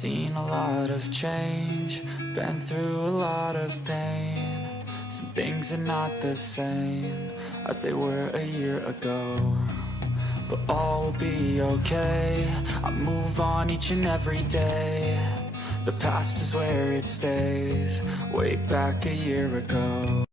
Seen a lot of change, been through a lot of pain. Some things are not the same as they were a year ago, but all will be okay. I move on each and every day. The past is where it stays, way back a year ago.